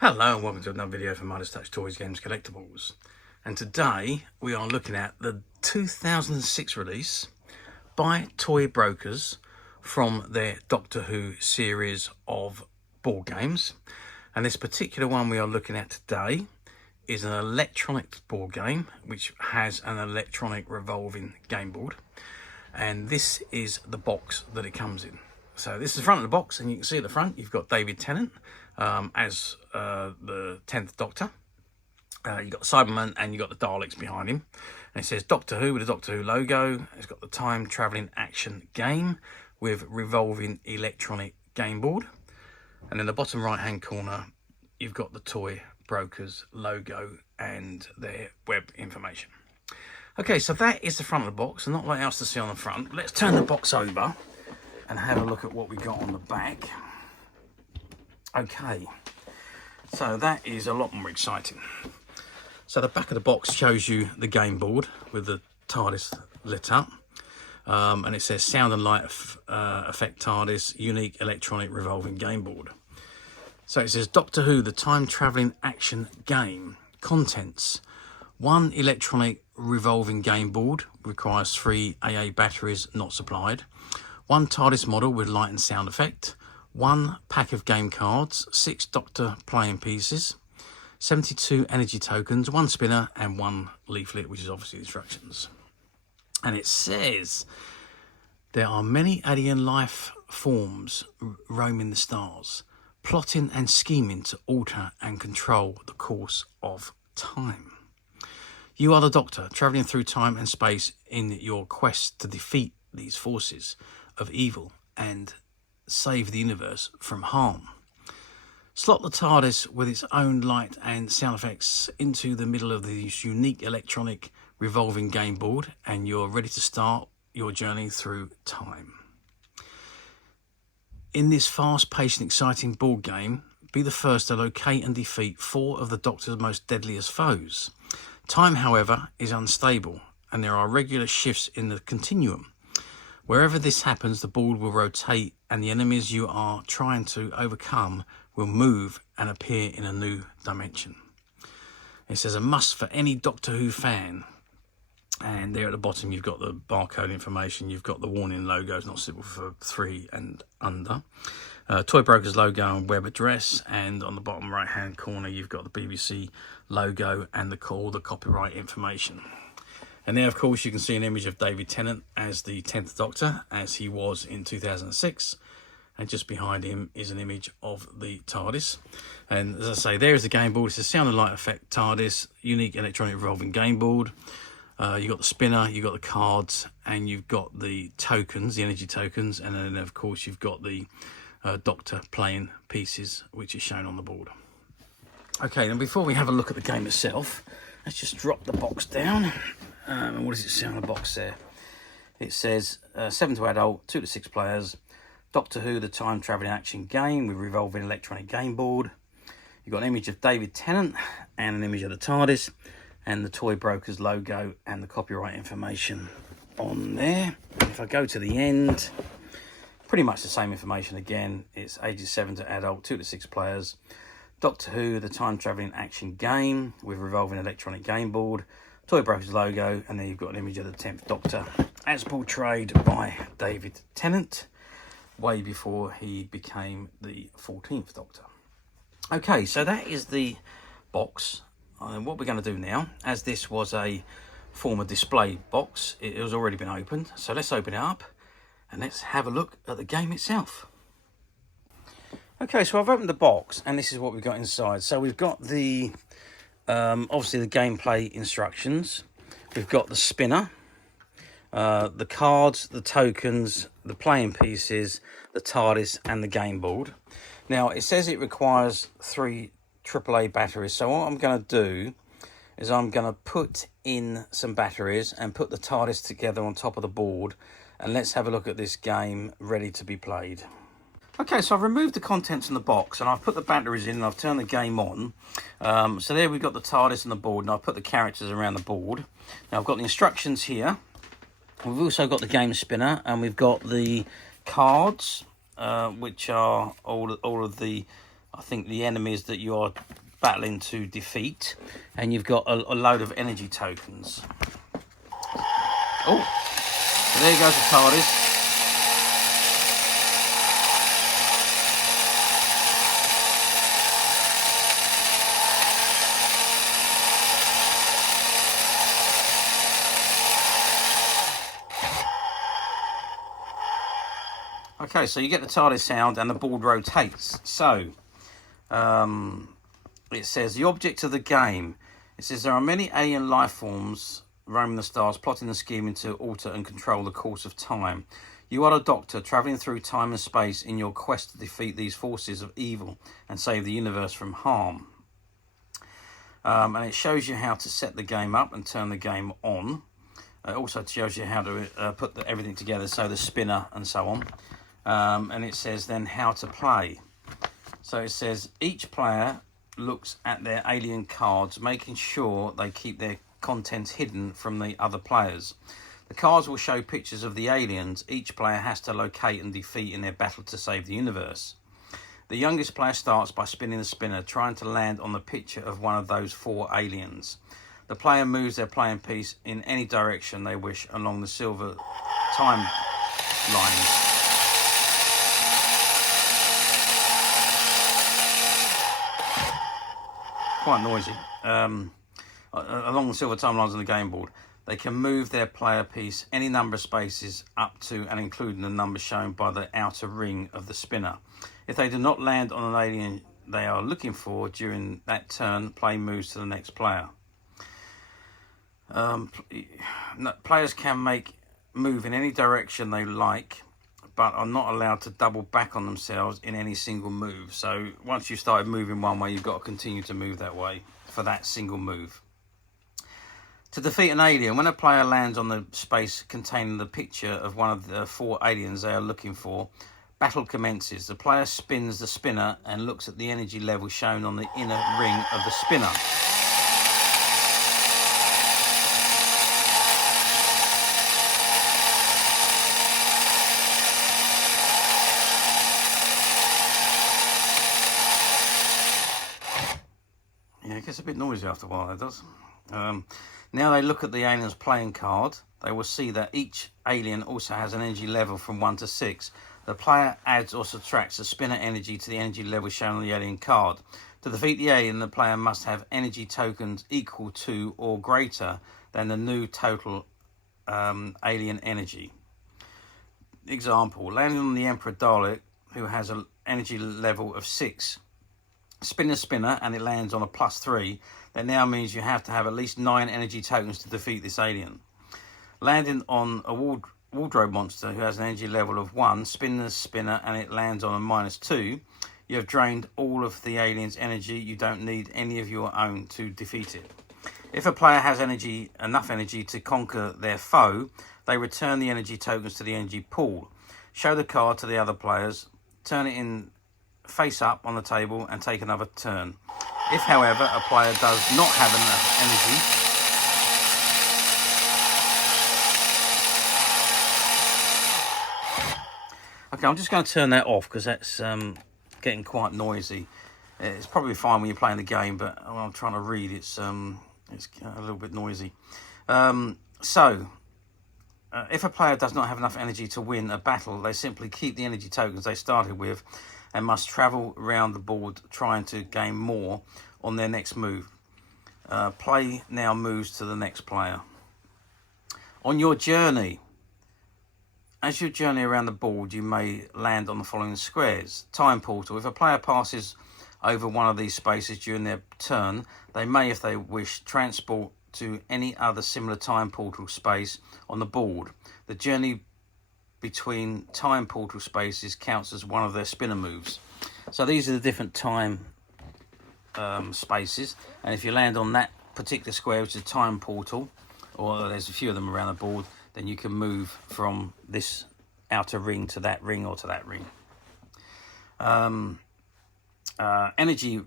Hello and welcome to another video from Midas Touch Toys Games Collectibles. And today we are looking at the 2006 release by Toy Brokers from their Doctor Who series of board games. And this particular one we are looking at today is an electronic board game which has an electronic revolving game board. And this is the box that it comes in. So this is the front of the box, and you can see at the front you've got David Tennant as the 10th Doctor. You've got the Cybermen and you've got the Daleks behind him. And it says Doctor Who with the Doctor Who logo. It's got the time travelling action game with revolving electronic game board. And in the bottom right hand corner you've got the Toy Brokers logo and their web information. Okay, so that is the front of the box, and not a lot else to see on the front. Let's turn the box over and have a look at what we got on the back. Okay, so that is a lot more exciting. So the back of the box shows you the game board with the TARDIS lit up, and it says sound and light effect TARDIS unique electronic revolving game board. So it says Doctor Who the time travelling action game. Contents: one electronic revolving game board, requires 3 AA batteries not supplied. One TARDIS model with light and sound effect. One pack of game cards. 6 Doctor playing pieces. 72 energy tokens. 1 spinner and 1 leaflet, which is obviously instructions. And it says there are many alien life forms roaming the stars, plotting and scheming to alter and control the course of time. You are the Doctor, travelling through time and space in your quest to defeat these forces of evil and save the universe from harm. Slot the TARDIS with its own light and sound effects into the middle of this unique electronic revolving game board, and you're ready to start your journey through time. In this fast-paced and exciting board game, be the first to locate and defeat 4 of the Doctor's most deadliest foes. Time, however, is unstable, and there are regular shifts in the continuum. Wherever this happens, the board will rotate and the enemies you are trying to overcome will move and appear in a new dimension. It says a must for any Doctor Who fan. And there at the bottom you've got the barcode information, you've got the warning logos, not suitable for 3 and under. Toy Brokers logo and web address, and on the bottom right hand corner you've got the BBC logo and the copyright information. And there, of course, you can see an image of David Tennant as the 10th Doctor, as he was in 2006. And just behind him is an image of the TARDIS. And as I say, there is the game board. It's a sound and light effect TARDIS, unique electronic revolving game board. You've got the spinner, you've got the cards, and you've got the tokens, the energy tokens. And then, of course, you've got the Doctor playing pieces, which is shown on the board. Okay, then before we have a look at the game itself, let's just drop the box down. And what does it say on the box there? It says 7 to adult, 2 to 6 players. Doctor Who, the time travelling action game with revolving electronic game board. You've got an image of David Tennant and an image of the TARDIS and the Toy Brokers logo and the copyright information on there. If I go to the end, pretty much the same information again. It's ages 7 to adult, 2 to 6 players. Doctor Who, the time travelling action game with revolving electronic game board. Toy Brokers logo, and then you've got an image of the 10th Doctor as portrayed by David Tennant way before he became the 14th Doctor. Okay, so that is the box. And what we're going to do now, as this was a former display box, it has already been opened. So let's open it up and let's have a look at the game itself. Okay, so I've opened the box and this is what we've got inside. So we've got the obviously the gameplay instructions. We've got the spinner, the cards, the tokens, the playing pieces, the TARDIS and the game board. Now it says it requires 3 AAA batteries, so what I'm going to do is I'm going to put in some batteries and put the TARDIS together on top of the board, and let's have a look at this game ready to be played. Okay, so I've removed the contents in the box and I've put the batteries in and I've turned the game on. So there we've got the TARDIS on the board, and I've put the characters around the board. Now I've got the instructions here. We've also got the game spinner, and we've got the cards, which are all of the I think, the enemies that you're battling to defeat, and you've got a load of energy tokens. Oh, so there goes the TARDIS. Okay, so you get the TARDIS sound and the board rotates. So, it says, the object of the game. It says, there are many alien life forms roaming the stars, plotting and scheming to alter and control the course of time. You are a doctor travelling through time and space in your quest to defeat these forces of evil and save the universe from harm. And it shows you how to set the game up and turn the game on. It also shows you how to put everything together, so the spinner and so on. And it says then how to play. So it says each player looks at their alien cards, making sure they keep their contents hidden from the other players. The cards will show pictures of the aliens each player has to locate and defeat in their battle to save the universe. The youngest player starts by spinning the spinner, trying to land on the picture of one of those 4 aliens. The player moves their playing piece in any direction they wish along the silver time lines. Quite noisy. Along the silver timelines on the game board, they can move their player piece any number of spaces up to and including the number shown by the outer ring of the spinner. If they do not land on an alien they are looking for during that turn, play moves to the next player. Players can move in any direction they like, but are not allowed to double back on themselves in any single move. So once you've started moving one way, you've got to continue to move that way for that single move. To defeat an alien, when a player lands on the space containing the picture of one of the 4 aliens they are looking for, battle commences. The player spins the spinner and looks at the energy level shown on the inner ring of the spinner. Yeah, it gets a bit noisy after a while, it does. Now they look at the alien's playing card. They will see that each alien also has an energy level from 1 to 6. The player adds or subtracts the spinner energy to the energy level shown on the alien card. To defeat the alien, the player must have energy tokens equal to or greater than the new total alien energy. Example, landing on the Emperor Dalek, who has an energy level of 6. Spin the spinner and it lands on a +3. That now means you have to have at least 9 energy tokens to defeat this alien. Landing on a wardrobe monster who has an energy level of 1, spin the spinner and it lands on a -2. You have drained all of the alien's energy. You don't need any of your own to defeat it. If a player has enough energy to conquer their foe, they return the energy tokens to the energy pool. Show the card to the other players, turn it in face up on the table and take another turn. If, however, a player does not have enough energy, okay, I'm just going to turn that off because that's getting quite noisy. It's probably fine when you're playing the game, but when I'm trying to read, it's a little bit noisy. If a player does not have enough energy to win a battle, they simply keep the energy tokens they started with and must travel around the board trying to gain more on their next move. Play now moves to the next player. On your journey, as you journey around the board, you may land on the following squares. Time portal. If a player passes over one of these spaces during their turn, they may, if they wish, transport to any other similar time portal space on the board. The journey between time portal spaces counts as one of their spinner moves. So these are the different time spaces, and if you land on that particular square, which is a time portal, or there's a few of them around the board, then you can move from this outer ring to that ring or to that ring. Energy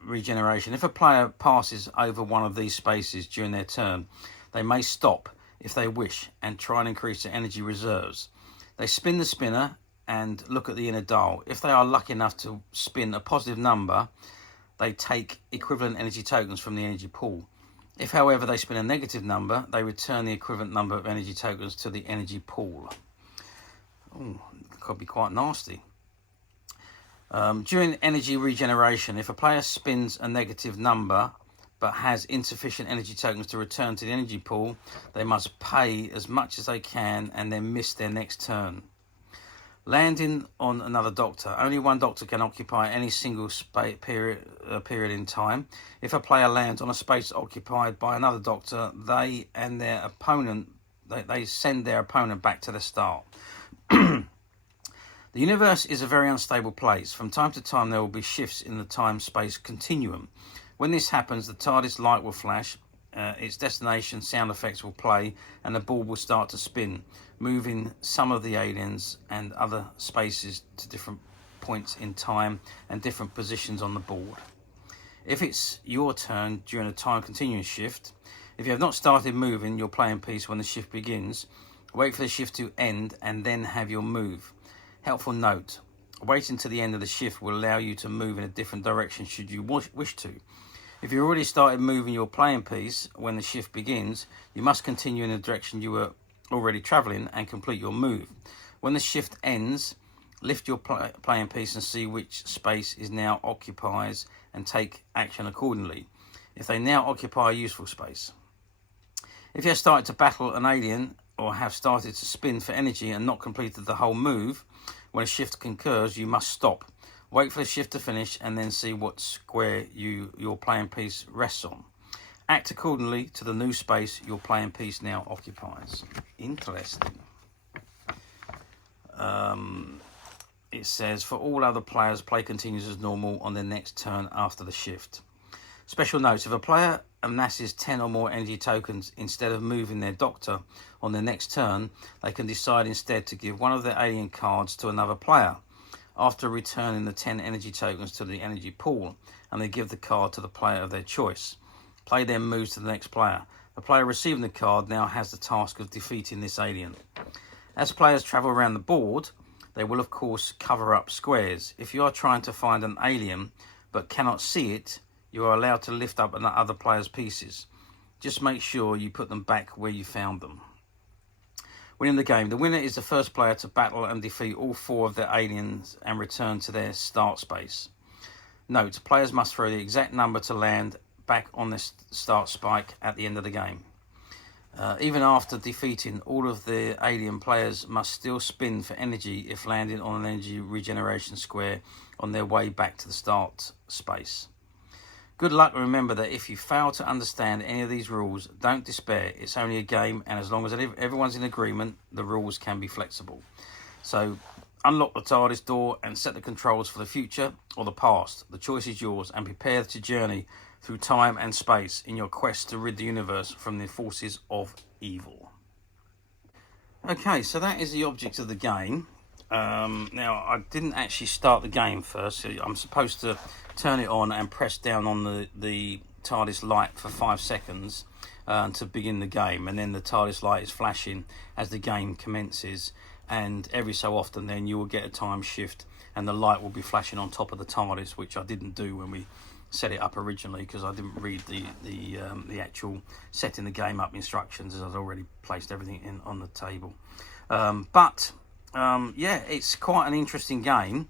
regeneration. If a player passes over one of these spaces during their turn, they may stop if they wish and try and increase their energy reserves. They spin the spinner and look at the inner dial. If they are lucky enough to spin a positive number, they take equivalent energy tokens from the energy pool. If, however, they spin a negative number, they return the equivalent number of energy tokens to the energy pool. Oh, could be quite nasty. During energy regeneration, if a player spins a negative number but has insufficient energy tokens to return to the energy pool, they must pay as much as they can and then miss their next turn. Landing on another Doctor. Only one Doctor can occupy any single period in time. If a player lands on a space occupied by another Doctor, they and their opponent, they send their opponent back to the start. The universe is a very unstable place. From time to time, there will be shifts in the time-space continuum. When this happens, the TARDIS light will flash, its destination sound effects will play, and the ball will start to spin, moving some of the aliens and other spaces to different points in time and different positions on the board. If it's your turn during a time continuum shift, if you have not started moving your playing piece when the shift begins, wait for the shift to end and then have your move. Helpful note, waiting to the end of the shift will allow you to move in a different direction should you wish to. If you've already started moving your playing piece when the shift begins, you must continue in the direction you were already travelling and complete your move. When the shift ends, lift your playing piece and see which space is now occupies and take action accordingly, if they now occupy a useful space. If you have started to battle an alien or have started to spin for energy and not completed the whole move, when a shift concurs, you must stop. Wait for the shift to finish and then see what square your playing piece rests on. Act accordingly to the new space your playing piece now occupies. Interesting. It says, for all other players, play continues as normal on their next turn after the shift. Special note, if a player amasses 10 or more energy tokens instead of moving their Doctor on their next turn, they can decide instead to give one of their alien cards to another player after returning the 10 energy tokens to the energy pool, and they give the card to the player of their choice. Play then moves to the next player. The player receiving the card now has the task of defeating this alien. As players travel around the board, they will of course cover up squares. If you are trying to find an alien but cannot see it, you are allowed to lift up other players' pieces. Just make sure you put them back where you found them. Winning the game. The winner is the first player to battle and defeat all 4 of their aliens and return to their start space. Note, players must throw the exact number to land back on the start spike at the end of the game. Even after defeating all of the alien, players must still spin for energy if landing on an energy regeneration square on their way back to the start space. Good luck, and remember that if you fail to understand any of these rules, don't despair. It's only a game, and as long as everyone's in agreement, the rules can be flexible. So unlock the TARDIS door and set the controls for the future or the past. The choice is yours, and prepare to journey through time and space in your quest to rid the universe from the forces of evil. Okay, so that is the object of the game. Now, I didn't actually start the game first. So I'm supposed to turn it on and press down on the TARDIS light for 5 seconds to begin the game, and then the TARDIS light is flashing as the game commences, and every so often then you will get a time shift and the light will be flashing on top of the TARDIS, which I didn't do when we set it up originally because I didn't read the actual setting the game up instructions, as I'd already placed everything in on the table. Yeah, it's quite an interesting game.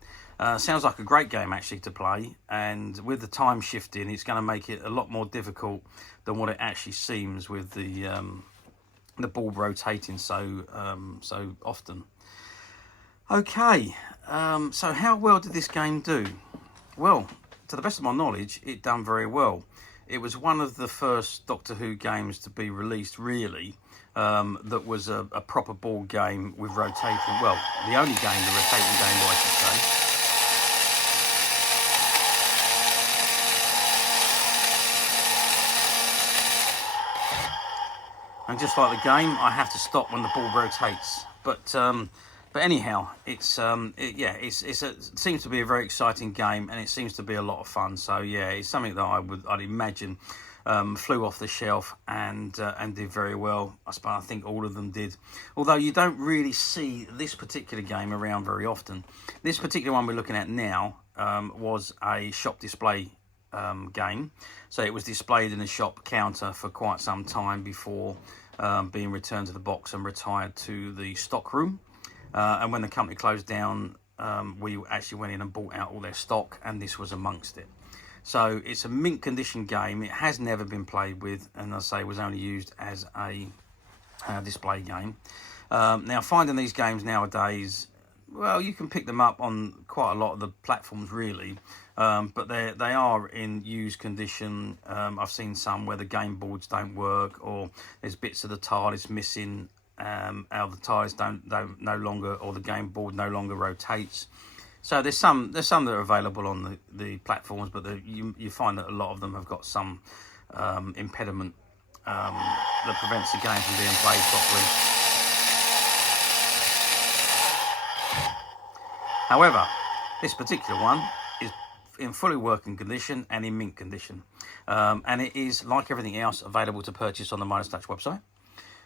Sounds like a great game actually to play, and with the time shifting, it's going to make it a lot more difficult than what it actually seems with the ball rotating so often. Okay, so how well did this game do? Well, to the best of my knowledge, it done very well. It was one of the first Doctor Who games to be released, really, that was a proper board game with rotating. Well, the only game, the rotating game, I should say. And just like the game, I have to stop when the ball rotates. But But anyhow, it's it seems to be a very exciting game, and it seems to be a lot of fun. So yeah, it's something that I'd imagine flew off the shelf and did very well. I think all of them did. Although you don't really see this particular game around very often. This particular one we're looking at now was a shop display game. So it was displayed in a shop counter for quite some time before being returned to the box and retired to the stock room. And when the company closed down, we actually went in and bought out all their stock, and this was amongst it. So it's a mint condition game. It has never been played with, and as I say, was only used as a display game. Now, finding these games nowadays, well, you can pick them up on quite a lot of the platforms, really, but they are in used condition. I've seen some where the game boards don't work, or there's bits of the TARDIS missing. How the TARDIS no longer, or the game board no longer rotates. So there's some that are available on the platforms, but you find that a lot of them have got some impediment that prevents the game from being played properly. However, this particular one is in fully working condition and in mint condition, and it is, like everything else, available to purchase on the Midas Touch website,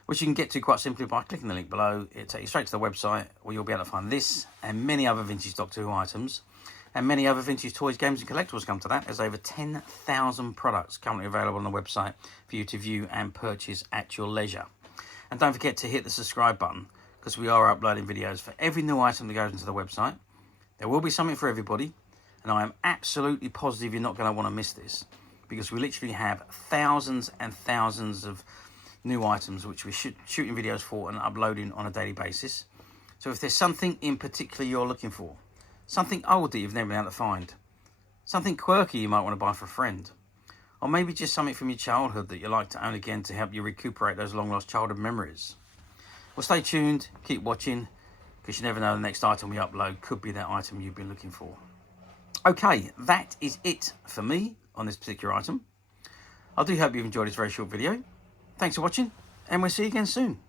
which you can get to quite simply by clicking the link below. It'll take you straight to the website, where you'll be able to find this and many other vintage Doctor Who items, and many other vintage toys, games and collectibles come to that. There's over 10,000 products currently available on the website for you to view and purchase at your leisure. And don't forget to hit the subscribe button, because we are uploading videos for every new item that goes into the website. There will be something for everybody, and I am absolutely positive you're not going to want to miss this, because we literally have thousands and thousands of new items which we're shooting videos for and uploading on a daily basis. So if there's something in particular you're looking for, something old that you've never been able to find, something quirky you might want to buy for a friend, or maybe just something from your childhood that you like to own again to help you recuperate those long lost childhood memories, well, stay tuned, keep watching, because you never know, the next item we upload could be that item you've been looking for. Okay, that is it for me on this particular item. I do hope you've enjoyed this very short video. Thanks for watching, and we'll see you again soon.